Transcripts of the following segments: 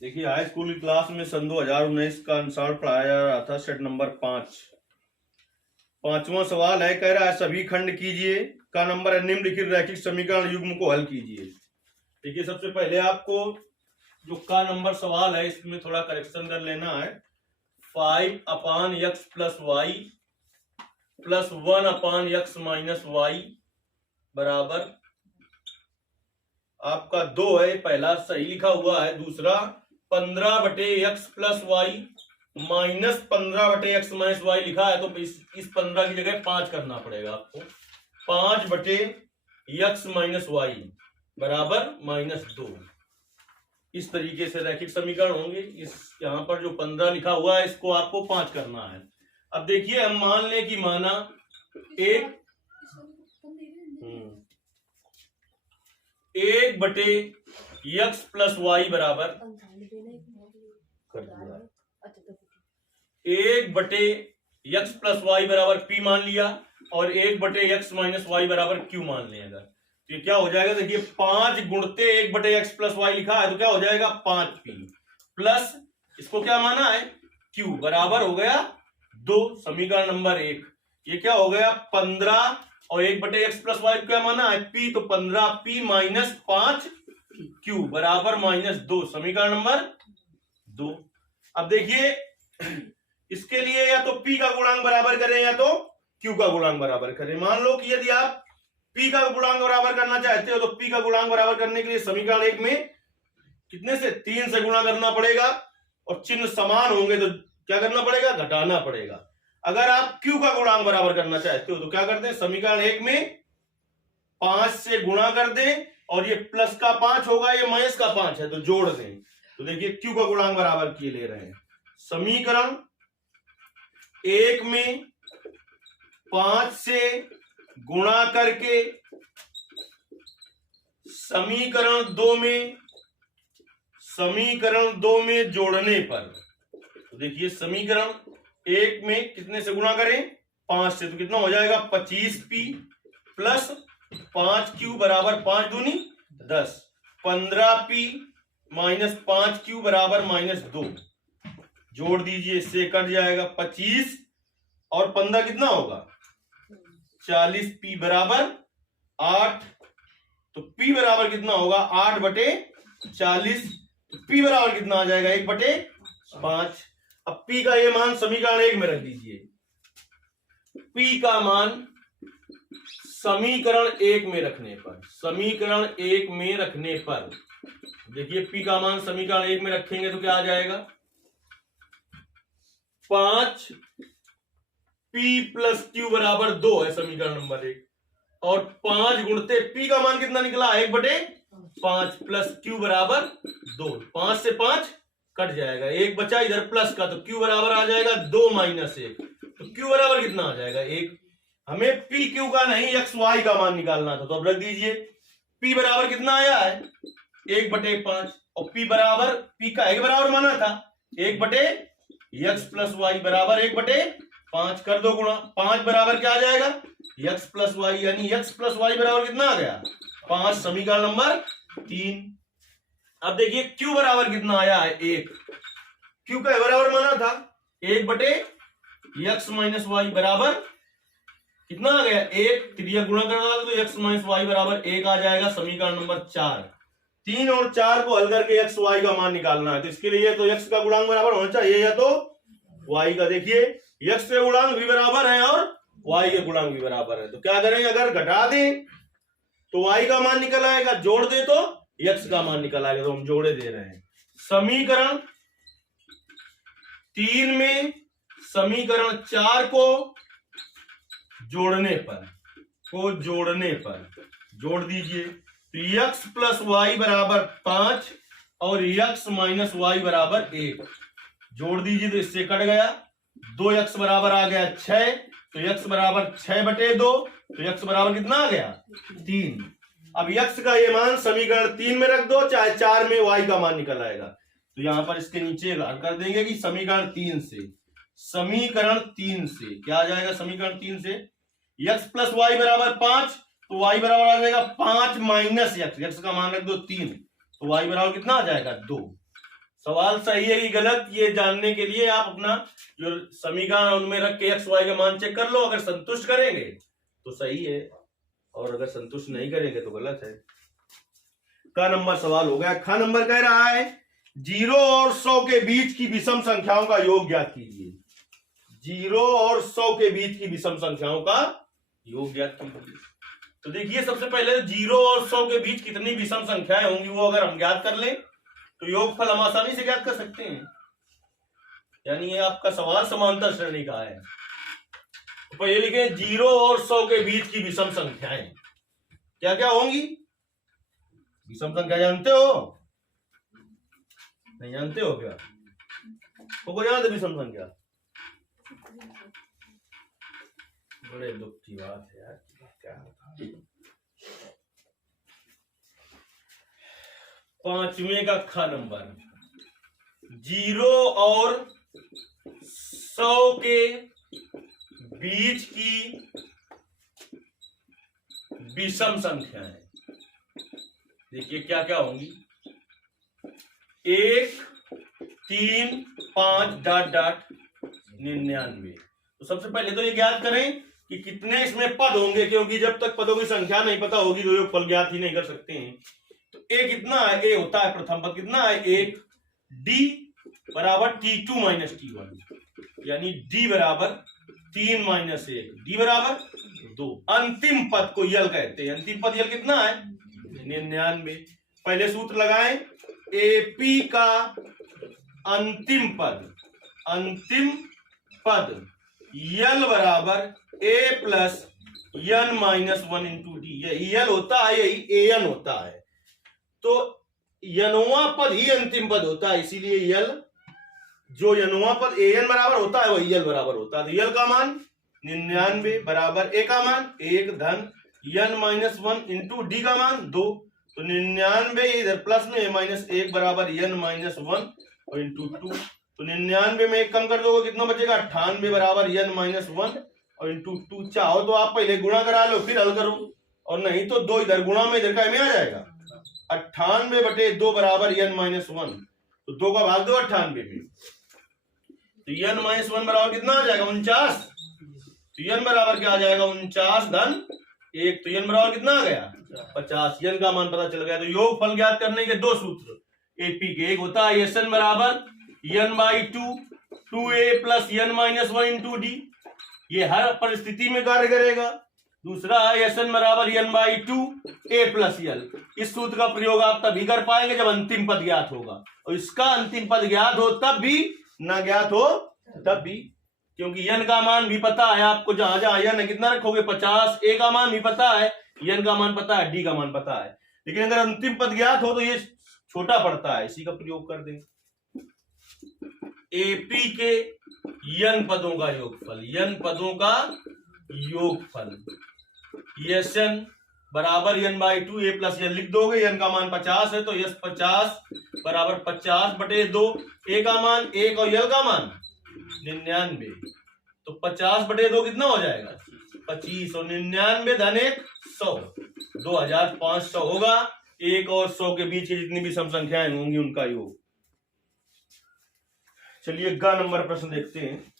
देखिए high school की class में सन 2019 का अनुसार पढ़ाया जा रहा था सेट नंबर 5। पांचवा सवाल है, कह रहा है सभी खंड कीजिए का नंबर है, निम्नलिखित रैखिक समीकरण युग्म को हल कीजिए। देखिए सबसे पहले आपको जो का नंबर सवाल है इसमें थोड़ा करेक्शन कर लेना है। 5/x + y + 1/x - y बराबर आपका 2 है, पहला सही लिखा हुआ है। दूसरा 15/x + y - 15/x - y लिखा है, तो इस 15 की जगह 5 करना पड़ेगा आपको। 5/x - y बराबर -2। इस तरीके से रैखिक समीकरण होंगे। इस यहाँ पर जो 15 लिखा हुआ है इसको आपको 5 करना है। अब देखिए हम मान लें कि माना 1/x + y बराबर 1/x + y बराबर p मान लिया और 1/x - y बराबर q मान लिया। अगर तो ये क्या हो जाएगा, देखिए 5 गुणते 1/x + y लिखा है तो क्या हो जाएगा 5p प्लस इसको क्या माना है q बराबर हो गया 2। समीकरण नंबर 1 ये क्या हो गया 15 और 1/x + y क्या माना है p, तो 15p - 5q बराबर -2। समीकरण नंबर 2। अब देखिए इसके लिए या तो p का गुणांक बराबर करें या तो q का गुणांक बराबर करें। मान लो कि यदि आप p का गुणांक बराबर करना चाहते हो तो p का गुणांक बराबर करने के लिए समीकरण 1 में कितने से 3 से गुणा करना पड़ेगा और चिन्ह समान होंगे तो क्या करना पड़ेगा घटाना पड़ेगा। अगर आप q का गुणांक बराबर करना चाहते हो तो क्या करते हैं, समीकरण 1 में 5 से गुणा कर दें और ये प्लस का 5 होगा, ये माइनस का 5 है तो जोड़ दें। तो देखिए q का गुणांक बराबर किए ले रहे हैं। समीकरण 1 में 5 से गुणा करके समीकरण 2 में जोड़ने पर, तो देखिए समीकरण 1 में कितने से गुणा करें 5 से, तो कितना हो जाएगा 25p प्लस 5q बराबर 5 दूनी 10। 15p - 5q बराबर -2। जोड़ दीजिए, इससे कट जाएगा 25 और 15 कितना होगा 40p बराबर 8। तो p बराबर कितना होगा 8/40। तो p बराबर कितना आ जाएगा 1/5। अब p का ये मान समीकरण 1 में रख दीजिए। p का मान समीकरण 1 में रखने पर देखिए p का मान समीकरण 1 में रखेंगे तो क्या आ जाएगा 5p + q बराबर 2 है समीकरण नंबर 1। और 5 गुणते p का मान कितना निकला 1/5 प्लस q बराबर 2। 5 से 5 कट जाएगा, 1 बचा इधर प्लस का, तो q बराबर आ जाएगा 2 - 1। तो q बराबर कितना आ जाएगा 1। हमें p q का नहीं x y का मान निकालना था, तो अब रख दीजिए। p बराबर कितना आया है 1/5 और p बराबर p का 1 बराबर माना था 1/x + y बराबर 1/5 कर दो गुणा। 5 बराबर क्या आ जाएगा x + y, यानी x + y बराबर कितना आ गया 5। समीकरण नंबर 3। अब देखिए q बराबर कितना आया है 1। q का बराबर माना था 1/x - y बराबर कितना आ गया 1। त्रिया गुणा करना तो x - y बराबर 1 आ जाएगा। समीकरण नंबर 4। 3 और 4 को हल करके x y का मान निकालना है, तो इसके लिए तो x का गुणांक बराबर होना चाहिए या तो y का। देखिए x के गुणांक भी बराबर है और y के गुणांक भी बराबर है, तो क्या करें अगर घटा दें तो y का मान निकल आएगा, जोड़ दे तो x का मान निकल आएगा, तो हम जोड़े दे रहे हैं। समीकरण 3 में समीकरण 4 को जोड़ने पर जोड़ दीजिए, तो x + y बराबर 5 और x - y बराबर 1। जोड़ दीजिए तो इससे कट गया, 2x बराबर आ गया 6, तो x बराबर 6/2, तो x बराबर कितना आ गया 3। अब x का ये मान समीकरण 3 में रख दो, चाहे 4 में y का मान निकल आएगा। तो यहां पर इसके नीचे हल कर देंगे कि समीकरण 3 से क्या आ जाएगा, समीकरण 3 से x + y बराबर 5 तो y बराबर आ जाएगा 5 माइनस एक्स, एक्स का मान रख दो 3, तो y बराबर कितना आ जाएगा 2। सवाल सही है कि गलत, ये जानने के लिए आप अपना जो समीकरण उनमें रख के एक्स वाई का मान चेक कर लो। अगर संतुष्ट करेंगे तो सही है, और अगर संतुष्ट नहीं करेंगे तो गलत है। का नंबर सवाल हो गया। खा नंबर कह रहा है 0 और 100 के बीच की विषम संख्याओं का योग ज्ञात कीजिए। 0 और 100 के बीच की विषम संख्याओं का योग ज्ञात कीजिए। तो देखिए सबसे पहले 0 और 100 के बीच कितनी विषम संख्याएं होंगी वो अगर हम ज्ञात कर लें तो योगफल हम आसानी से ज्ञात कर सकते हैं। यानी ये आपका सवाल समांतर श्रेणी का है। तो पहले लिखे 0 और 100 के बीच की विषम संख्याएं क्या क्या होंगी। विषम संख्या जानते हो? नहीं जानते हो क्या? को जानते विषम संख्या? बड़े दुख की बात है यार, क्या होता। पांचवें का ख नंबर 0 और 100 के बीच की विषम संख्याएं देखिए क्या क्या होंगी। 1, 3, 5 डॉट डॉट 99। तो सबसे पहले तो ये ज्ञात करें कि कितने इसमें पद होंगे, क्योंकि जब तक पदों की संख्या नहीं पता होगी तो योगफल ज्ञात ही नहीं कर सकते हैं। तो ए कितना है? ए होता है प्रथम पद कितना है? 1। डी बराबर T2 माइनस T1, यानी डी बराबर 3 माइनस 1, डी बराबर 2। अंतिम पद को यल कहते हैं। अंतिम पद यल कितना है? 99। पहले सूत्र लगाएं, एपी का अंतिम पद यल बराबर A plus N minus 1 into D. ये यल होता है, यही एन होता है। तो यनोवा पद ही अंतिम पद होता है, इसीलिए यल जो यनोवा पद एन बराबर होता है वही यल बराबर होता है। तो यल का मान 99 बराबर ए का मान 1 धन एन माइनस 1 इंटू डी का मान 2। तो 99 इधर प्लस में माइनस 1 बराबर एन माइनस 1 और इंटू 2। तो 99 में 1 कम कर दोगे कितना बचेगा? 98 बराबर एन माइनस 1 और इंटू 2। चाहो तो आप पहले गुणा करा लो फिर हल करो, और नहीं तो 2 इधर गुणा में इधर का में आ जाएगा। 98 बटे 2 बराबर एन माइनस 1, तो 2 का भाग दो 98 में, तो एन माइनस 1 बराबर कितना आ जाएगा? 49। तो एन बराबर क्या आ जाएगा? 49 धन 1, तो एन बराबर कितना आ गया? 50। एन का मान पता चल गया। तो योगफल ज्ञात करने के दो सूत्र एपी के, एक होता है एस एन बराबर N by 2a plus N minus 1 into D, ये हर परिस्थिति में कार्य करेगा। दूसरा है एस एन बराबर N by 2a plus L. इस सूत्र का प्रयोग आप तभी कर पाएंगे जब अंतिम पद ज्ञात होगा, और इसका अंतिम पद ज्ञात हो तब भी, ना ज्ञात हो तब भी, क्योंकि एन का मान भी पता है आपको। जहां जहां एन कितना रखोगे 50, ए का मान भी पता है, एन का मान पता है, डी का मान पता है। लेकिन अगर अंतिम पद ज्ञात हो तो ये छोटा पड़ता है, इसी का प्रयोग कर दें। एपी के यन पदों का योगफल, यन पदों का योगफल एस एन बराबर N by 2 A plus N लिख दोगे। एन का मान 50 है तो यस 50 बराबर 50 बटे 2, ए का मान 1 और यल का मान 99। तो 50 बटे 2 कितना हो जाएगा? 25, और 99 धन 1 100, 2500 होगा। 1 और 100 के बीच की जितनी भी सम संख्याएं होंगी उनका योग। चलिए ग नंबर प्रश्न देखते हैं।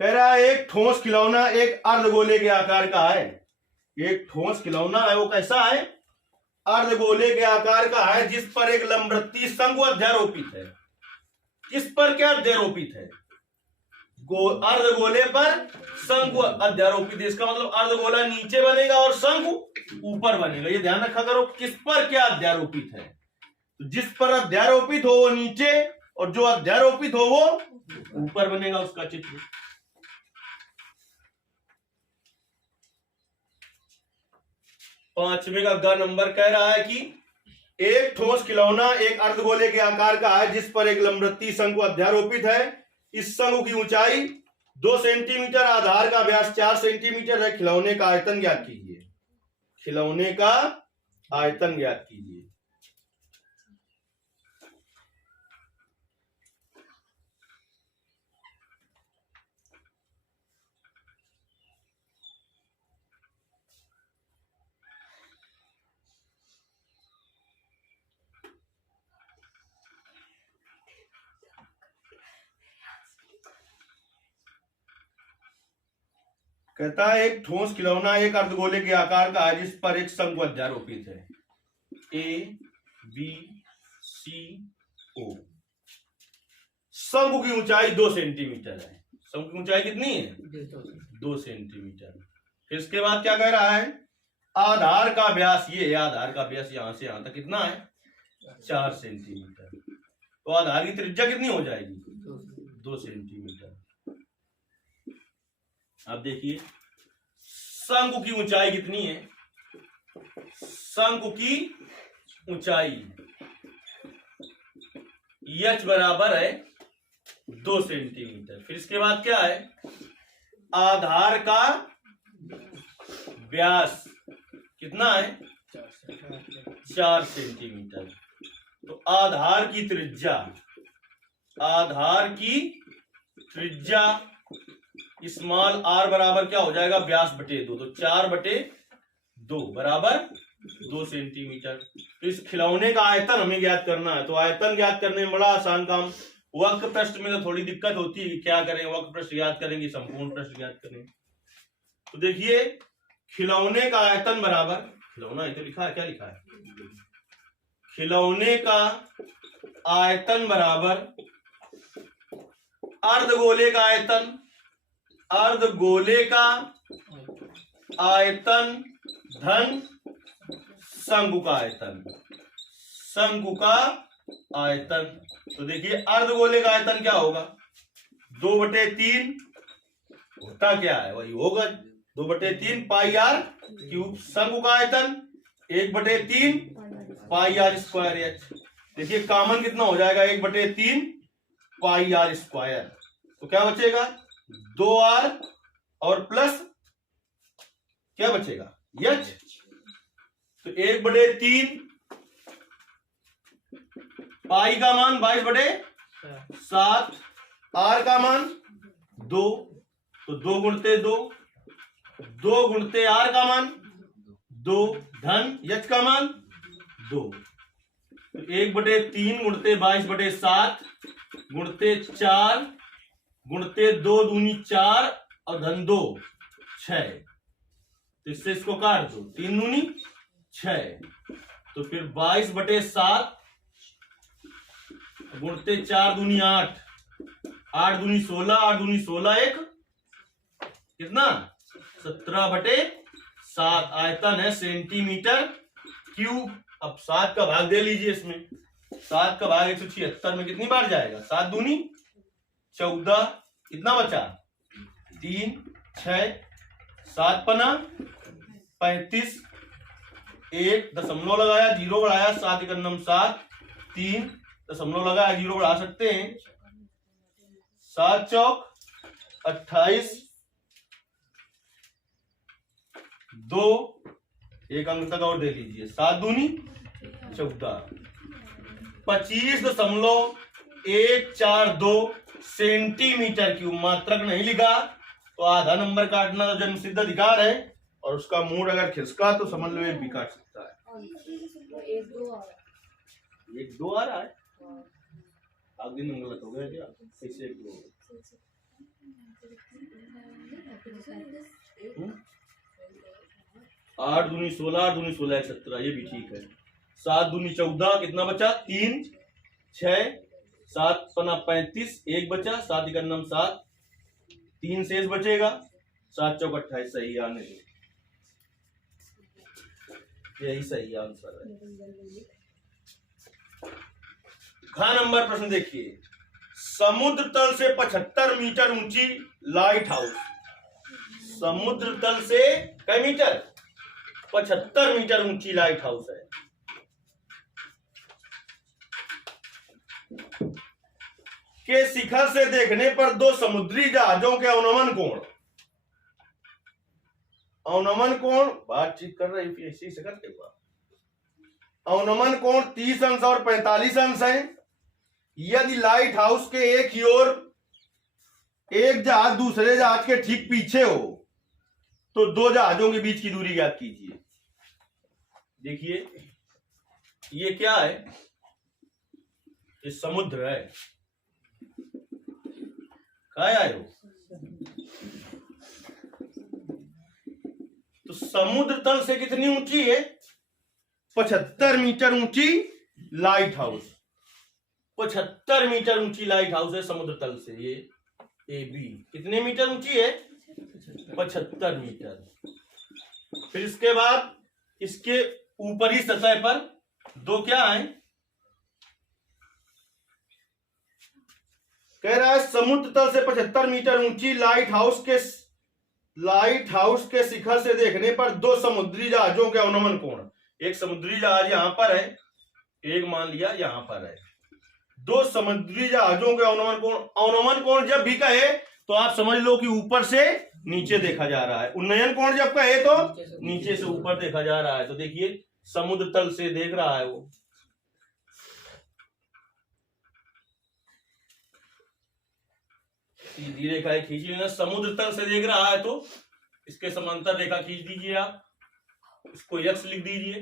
कह रहा है एक ठोस खिलौना एक अर्धगोले के आकार का है। एक ठोस खिलौना है, वो कैसा है? अर्धगोले के आकार का है, जिस पर एक लंबवृत्तीय शंकु अध्यारोपित है। किस पर क्या अध्यारोपित है? अर्धगोले पर शंकु अध्यारोपित है। इसका मतलब अर्धगोला नीचे बनेगा और शंकु ऊपर बनेगा। ये ध्यान रखा करो, किस पर क्या अध्यारोपित है। तो जिस पर अध्यारोपित हो वो नीचे, और जो अध्यारोपित हो वो ऊपर बनेगा उसका चित्र। पांचवे का ग नंबर कह रहा है कि एक ठोस खिलौना एक अर्धगोले के आकार का है, जिस पर एक लंबवृत्तीय शंकु अध्यारोपित है। इस शंकु की ऊंचाई 2 सेंटीमीटर, आधार का व्यास 4 सेंटीमीटर है। खिलौने का आयतन ज्ञात कीजिए। खिलौने का आयतन ज्ञात कीजिए। कहता है एक ठोस खिलौना एक अर्धगोले के आकार का है जिस पर एक शंकु अध्यारोपित है A B C O। शंकु की ऊंचाई 2 सेंटीमीटर है। शंकु की ऊंचाई कितनी है 2 सेंटीमीटर। फिर इसके बाद क्या कह रहा है, आधार का व्यास, ये आधार का व्यास यहां से यहां तक कितना है 4 सेंटीमीटर। तो आधार की त्रिज्या कितनी हो जाएगी 2 सेंटीमीटर। अब देखिए शंकु की ऊंचाई कितनी है, शंकु की ऊंचाई h बराबर है 2 सेंटीमीटर। फिर इसके बाद क्या है, आधार का व्यास कितना है 4 सेंटीमीटर। तो आधार की त्रिज्या स्मॉल r बराबर क्या हो जाएगा व्यास बटे 2, तो 4/2 बराबर 2 सेंटीमीटर। तो इस खिलौने का आयतन हमें ज्ञात करना है। तो आयतन ज्ञात करने में बड़ा आसान काम। वक्र पृष्ठ में तो थोड़ी दिक्कत होती है, क्या करें, वक्र पृष्ठ ज्ञात करेंगे संपूर्ण पृष्ठ ज्ञात करेंगे। तो देखिए खिलौने का आयतन बराबर, खिलौना ये तो लिखा है, क्या लिखा है, खिलौने का आयतन बराबर अर्धगोले का आयतन, अर्धगोले का आयतन धन शंकु का आयतन, शंकु का आयतन। तो देखिए अर्धगोले का आयतन क्या होगा 2/3 होता क्या है वही होगा 2/3 पाई आर क्यूब। शंकु का आयतन 1/3 पाई आर स्क्वायर एच। देखिए कॉमन कितना हो जाएगा 1/3 पाई आर स्क्वायर। तो क्या बचेगा 2r और प्लस क्या बचेगा h। तो 1/3 पाई का मान 22/7, r का मान 2, तो 2 गुणते 2, 2 गुणते r का मान 2 धन h का मान 2। 1/3 गुणते 22/7 गुणते 4 गुणते 2 दूनी 4 और धन 2 6। तो इससे इसको काट दो, 3 दूनी 6। तो फिर 22/7 गुणते 4 दूनी 8, 8 दूनी 16, 8 दूनी 16 एक कितना 17/7। आयतन है सेंटीमीटर क्यूब। अब 7 का भाग दे लीजिए इसमें, 7 का भाग 176 में कितनी बार जाएगा 7 दूनी 14, कितना बचा 3 6 7 पना 35, 1 दशमलव लगाया 0 बढ़ाया 7 × 7, 3 दशमलव लगाया 0 बढ़ा सकते हैं, 7 चौक 28, 2 एक अंक तक और दे लीजिए, 7 दूनी 14, 25.142 सेंटीमीटर क्यूब। मात्रक नहीं लिखा तो आधा नंबर काटना तो जन्म सिद्ध अधिकार है, और उसका मूड अगर खिसका तो समझ लो एक भी काट सकता है। 1-2 आ रहा है, आगे दिन गलत हो गया क्या, कैसे 1-2 8 दूनी 16, 8 दूनी 16 17, ये भी ठीक है। 7 दूनी 14, कितना बचा 3 6, 7 पना 35, 1 बचा, 7 × 7, 3 शेष बचेगा, 7 चौक 28 सही आने दो, यही सही आंसर है। खा नंबर प्रश्न देखिए, समुद्र तल से 75 मीटर ऊंची लाइट हाउस, समुद्र तल से कई मीटर 75 मीटर ऊंची लाइट हाउस है। के शिखर से देखने पर 2 समुद्री जहाजों के अवनमन कोण बातचीत कर रहे हैं ऐसे ही से करते हुआ, अवनमन कोण 30 अंश और 45 अंश है। यदि लाइट हाउस के एक ही ओर एक जहाज दूसरे जहाज के ठीक पीछे हो तो 2 जहाजों के बीच की दूरी ज्ञात कीजिए। देखिए ये क्या है, ये समुद्र है, कहाँ आए हो, तो समुद्र तल से कितनी ऊंची है? 75 मीटर ऊंची लाइट हाउस। 75 मीटर ऊंची लाइट हाउस है समुद्र तल से। ये ए बी कितने मीटर ऊंची है? 75 मीटर। फिर इसके बाद इसके ऊपरी सतह पर दो क्या है? कह रहा है समुद्र तल से 75 मीटर ऊंची लाइट हाउस के शिखर से देखने पर दो समुद्री जहाजों के अवनमन कोण। एक समुद्री जहाज यहां पर है, एक मान लिया यहां पर है। दो समुद्री जहाजों के अवनमन कोण जब भी कहे तो आप समझ लो कि ऊपर से नीचे देखा जा रहा है। उन्नयन कोण जब कहे तो नीचे से ऊपर देखा जा रहा है। तो देखिए समुद्र तल से देख रहा है वो। सीधी रेखा खींच लेना। समुद्र तल से देख रहा है तो इसके समांतर रेखा खींच दीजिए आप, इसको x लिख दीजिए।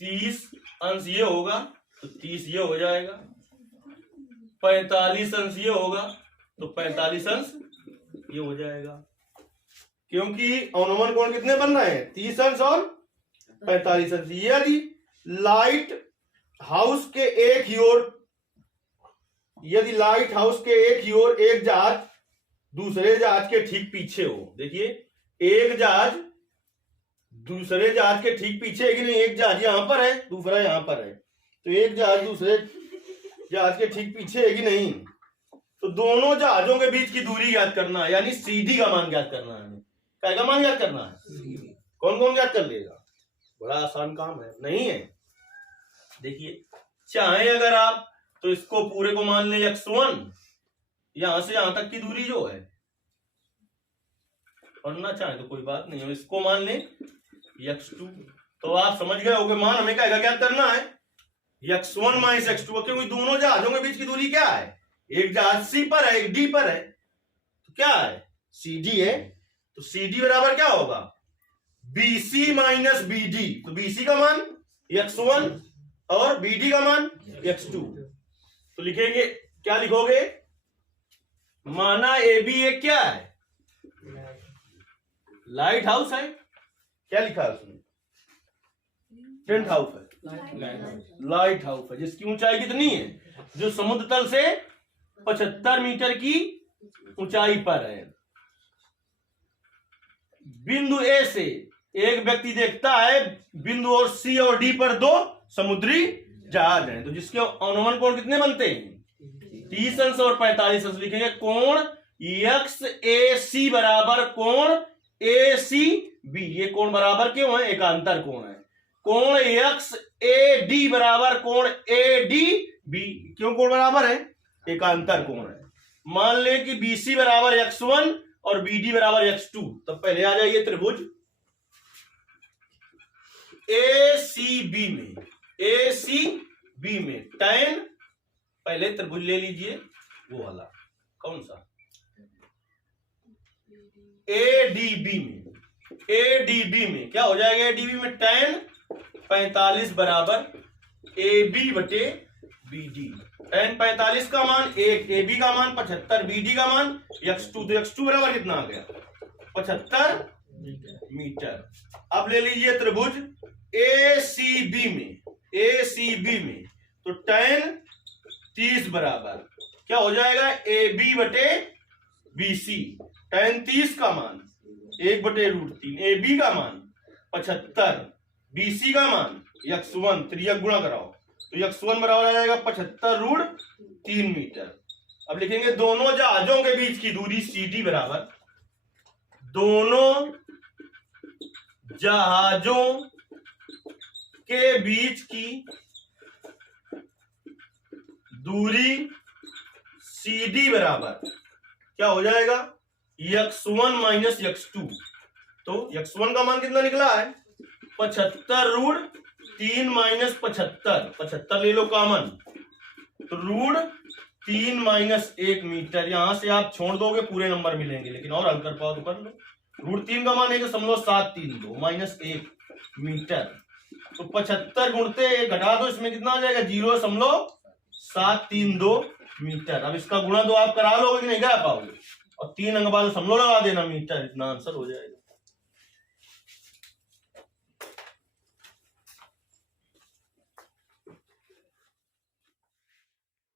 30 अंश ये होगा तो 30 ये हो जाएगा। 45 अंश ये होगा तो 45 अंश ये हो जाएगा, क्योंकि अवनमन कोण कितने बन रहे हैं? 30 अंश और 45 अंश। यदि लाइट हाउस के एक ही ओर एक जहाज दूसरे जहाज के ठीक पीछे हो, देखिए एक जहाज दूसरे जहाज के ठीक पीछे है कि नहीं? एक जहाज यहां पर है, दूसरा यहां पर है, तो एक जहाज दूसरे जहाज के ठीक पीछे है कि नहीं? तो दोनों जहाजों के बीच की दूरी ज्ञात करना है, यानी सीडी का मान ज्ञात करना है। क्या का मान ज्ञात करना है? कौन कौन ज्ञात कर लेगा? बड़ा आसान काम है, नहीं है? देखिए चाहे अगर आप तो इसको पूरे को मान ले x1, यहां से यहां तक की दूरी जो है, और ना चाहे तो कोई बात नहीं है, इसको मान ले x2। तो आप समझ गए होगे मान हमें क्या ज्ञात करना है? x1 माइनस x2, क्योंकि दोनों जहाजों के बीच की दूरी क्या है? एक जहाज C पर है, एक D पर है, तो क्या है? CD है। तो CD बराबर क्या होगा? BC minus BD। तो BC का मान x1 और BD का मान x2। तो लिखेंगे, क्या लिखोगे? माना AB एक क्या है? लाइट हाउस है। क्या लिखा है उसमें? टेंट हाउस है, लाइट हाउस है, जिसकी ऊंचाई कितनी है? जो समुद्र तल से 75 मीटर की ऊंचाई पर है। बिंदु A से एक व्यक्ति देखता है बिंदु और C और D पर दो समुद्री जहाज हैं, तो जिसके अवनमन कोण कितने बनते हैं? 30 अंश और 45 अंश। लिखेंगे कोण XAC बराबर कोण ACB। ये कोण बराबर क्यों है? एकांतर कोण है। कोण XAD बराबर कोण ADB। क्यों कोण बराबर है? एकांतर कोण है। मान ले कि BC बराबर x1 और BD बराबर x2। तब पहले आ जाइए त्रिभुज ACB में tan, पहले त्रिभुज ले लीजिए वो वाला, कौन सा? ADB में क्या हो जाएगा? ADB में tan 45 बराबर AB बटे BD। tan 45 का मान 1, AB का मान 75, BD का मान x2। तो x2 बराबर कितना आ गया? 75 मीटर। अब ले लीजिए त्रिभुज ACB में तो tan 30 बराबर क्या हो जाएगा? AB बटे BC। tan 30 का मान 1 बटे √3, AB का मान 75, BC का मान x1, त्रियक गुणा कराओ तो x1 बराबर आ जाएगा 75 √3 मीटर। अब लिखेंगे दोनों जहाजों के बीच की दूरी CD बराबर दोनों जहाजों के बीच की दूरी CD बराबर क्या हो जाएगा? x1 minus x2। तो x1 का मान कितना निकला है? 75 √3 माइनस 75 ले लो कॉमन, तो √3 माइनस 1 मीटर। यहां से आप छोड़ दोगे पूरे नंबर मिलेंगे, लेकिन और हल कर पाओ तो कर लो। √3 का मान 1.732 माइनस 1 मीटर। तो 75 गुणते घटा दो, इसमें कितना आ जाएगा? 0.732 मीटर। अब इसका गुणा तो आप करा लोगे कि नहीं करा पाओगे, और 3 अंक बाद समलो लगा देना मीटर, इतना आंसर हो जाएगा।